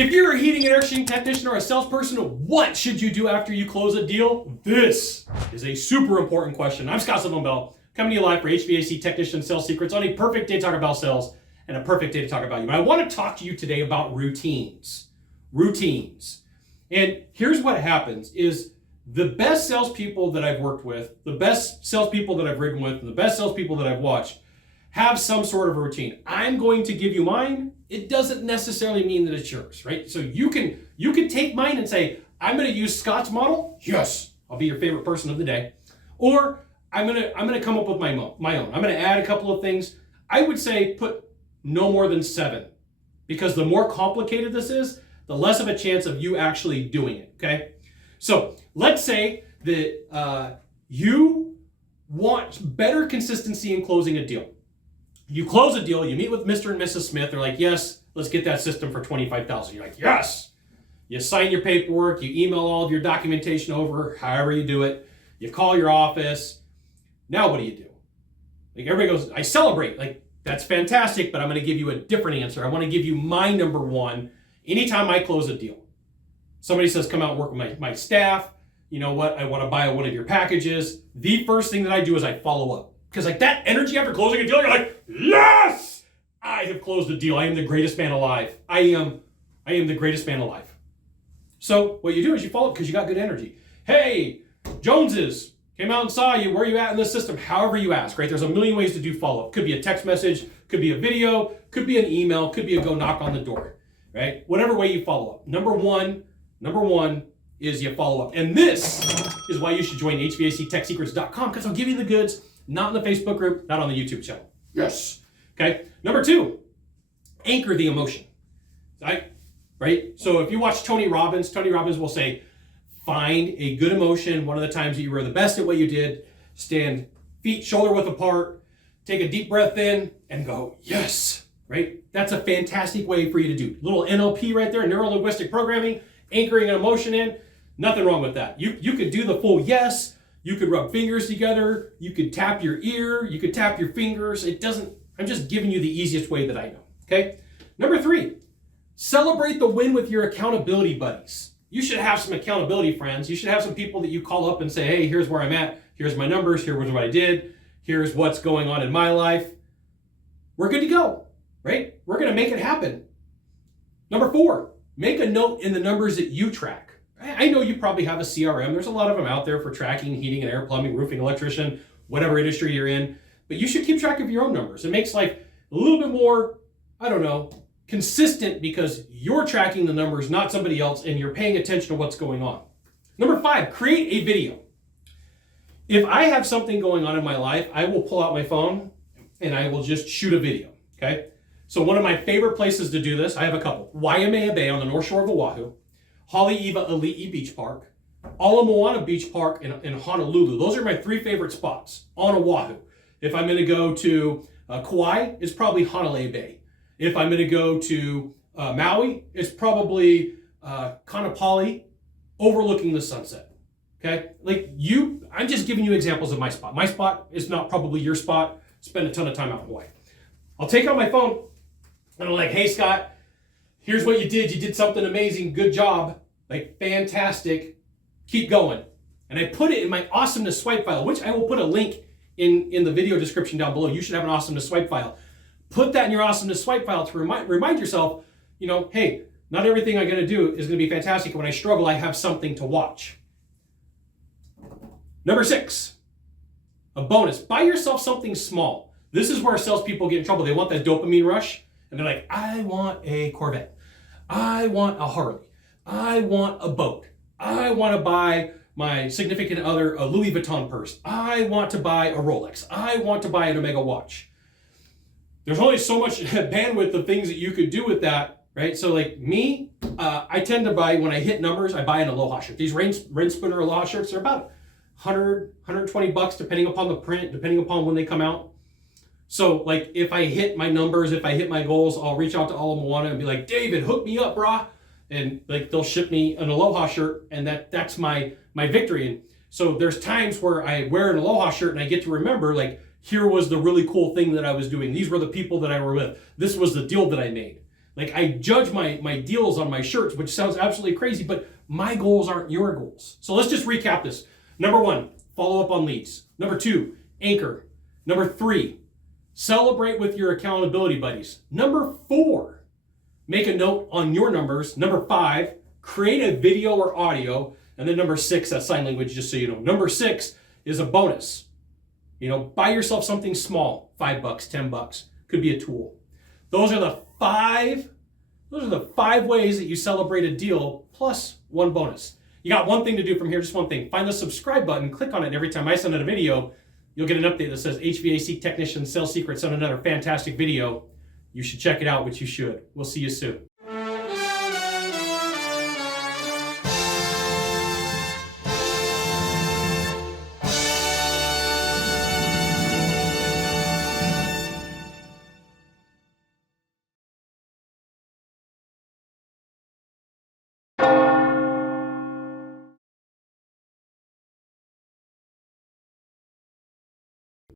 If you're a heating and air conditioning technician or a salesperson, what should you do after you close a deal? This is a super important question. I'm Scott Sylvan coming to you live for HVAC Technician Sales Secrets on a perfect day to talk about sales and a perfect day to talk about you. But I want to talk to you today about routines. Routines. And here's what happens is the best salespeople that I've worked with, the best salespeople that I've ridden with, and the best salespeople that I've watched have some sort of a routine. I'm going to give you mine. It doesn't necessarily mean that it's yours, right? So you can take mine and say, I'm going to use Scott's model. Yes, I'll be your favorite person of the day. Or I'm gonna come up with my own. I'm going to add a couple of things. I would say put no more than 7, because the more complicated this is, the less of a chance of you actually doing it. Okay. So let's say that you want better consistency in closing a deal. You close a deal, you meet with Mr. and Mrs. Smith, they're like, yes, let's get that system for $25,000. You're like, yes. You sign your paperwork, you email all of your documentation over, however you do it. You call your office. Now what do you do? Like everybody goes, I celebrate. Like, that's fantastic, but I'm going to give you a different answer. I want to give you my number one. Anytime I close a deal, somebody says, come out and work with my staff. You know what? I want to buy one of your packages. The first thing that I do is I follow up. Because like that energy after closing a deal, you're like, yes, I have closed a deal. I am the greatest man alive. I am the greatest man alive. So what you do is you follow up because you got good energy. Hey, Joneses, came out and saw you. Where are you at in this system? However you ask, right? There's a million ways to do follow-up. Could be a text message, could be a video, could be an email, could be a go knock on the door, right? Whatever way you follow up. Number one is you follow up. And this is why you should join HVACTechSecrets.com, because I'll give you the goods. Not in the Facebook group, not on the YouTube channel. Yes. Okay. Number 2, anchor the emotion. Right? So if you watch Tony Robbins will say, find a good emotion. One of the times that you were the best at what you did, stand feet shoulder width apart, take a deep breath in and go, yes. Right? That's a fantastic way for you to do. Little NLP right there, neuro-linguistic programming, anchoring an emotion in. Nothing wrong with that. You could do the full yes. You could rub fingers together. You could tap your ear. You could tap your fingers. I'm just giving you the easiest way that I know. Okay. Number 3, celebrate the win with your accountability buddies. You should have some accountability friends. You should have some people that you call up and say, hey, here's where I'm at. Here's my numbers. Here's what I did. Here's what's going on in my life. We're good to go, right? We're going to make it happen. Number 4, make a note in the numbers that you track. I know you probably have a CRM. There's a lot of them out there for tracking heating and air, plumbing, roofing, electrician, whatever industry you're in. But you should keep track of your own numbers. It makes life a little bit more, consistent, because you're tracking the numbers, not somebody else, and you're paying attention to what's going on. Number 5, create a video. If I have something going on in my life, I will pull out my phone and I will just shoot a video, okay? So one of my favorite places to do this, I have a couple. Waimea Bay on the North Shore of Oahu, Haleiwa Ali'i Beach Park, Ala Moana Beach Park in Honolulu. Those are my 3 favorite spots on Oahu. If I'm going to go to Kauai, it's probably Honolulu Bay. If I'm going to go to Maui, it's probably Kaanapali, overlooking the sunset. Okay? I'm just giving you examples of my spot. My spot is not probably your spot. Spend a ton of time out in Hawaii. I'll take out my phone and I'm like, hey, Scott, here's what you did. You did something amazing. Good job. Fantastic. Keep going. And I put it in my awesomeness swipe file, which I will put a link in the video description down below. You should have an awesomeness swipe file. Put that in your awesomeness swipe file to remind yourself, hey, not everything I'm going to do is going to be fantastic. When I struggle, I have something to watch. Number 6, a bonus. Buy yourself something small. This is where salespeople get in trouble. They want that dopamine rush. And they're like, I want a Corvette. I want a Harley. I want a boat. I want to buy my significant other a Louis Vuitton purse. I want to buy a Rolex. I want to buy an Omega watch. There's only so much bandwidth of things that you could do with that, right? So me, I tend to buy, when I hit numbers, I buy an Aloha shirt. These rain spinner Aloha shirts are about $120 depending upon the print, depending upon when they come out. So if I hit my numbers, if I hit my goals, I'll reach out to Ala Moana and be like, David, hook me up, brah. And they'll ship me an Aloha shirt, and that's my victory. And so there's times where I wear an Aloha shirt and I get to remember, here was the really cool thing that I was doing. These were the people that I were with. This was the deal that I made. Like, I judge my deals on my shirts, which sounds absolutely crazy, but my goals aren't your goals. So let's just recap this. Number 1, follow up on leads. Number 2, anchor. Number 3, celebrate with your accountability buddies. Number 4, make a note on your numbers. Number 5, create a video or audio. And then number 6, that's sign language, just so you know. Number 6 is a bonus. Buy yourself something small, $5, $10, could be a tool. Those are the 5 ways that you celebrate a deal plus one bonus. You got one thing to do from here, just one thing. Find the subscribe button, click on it, and every time I send out a video, you'll get an update that says HVAC Technician Sales Secrets on another fantastic video. You should check it out, which you should. We'll see you soon.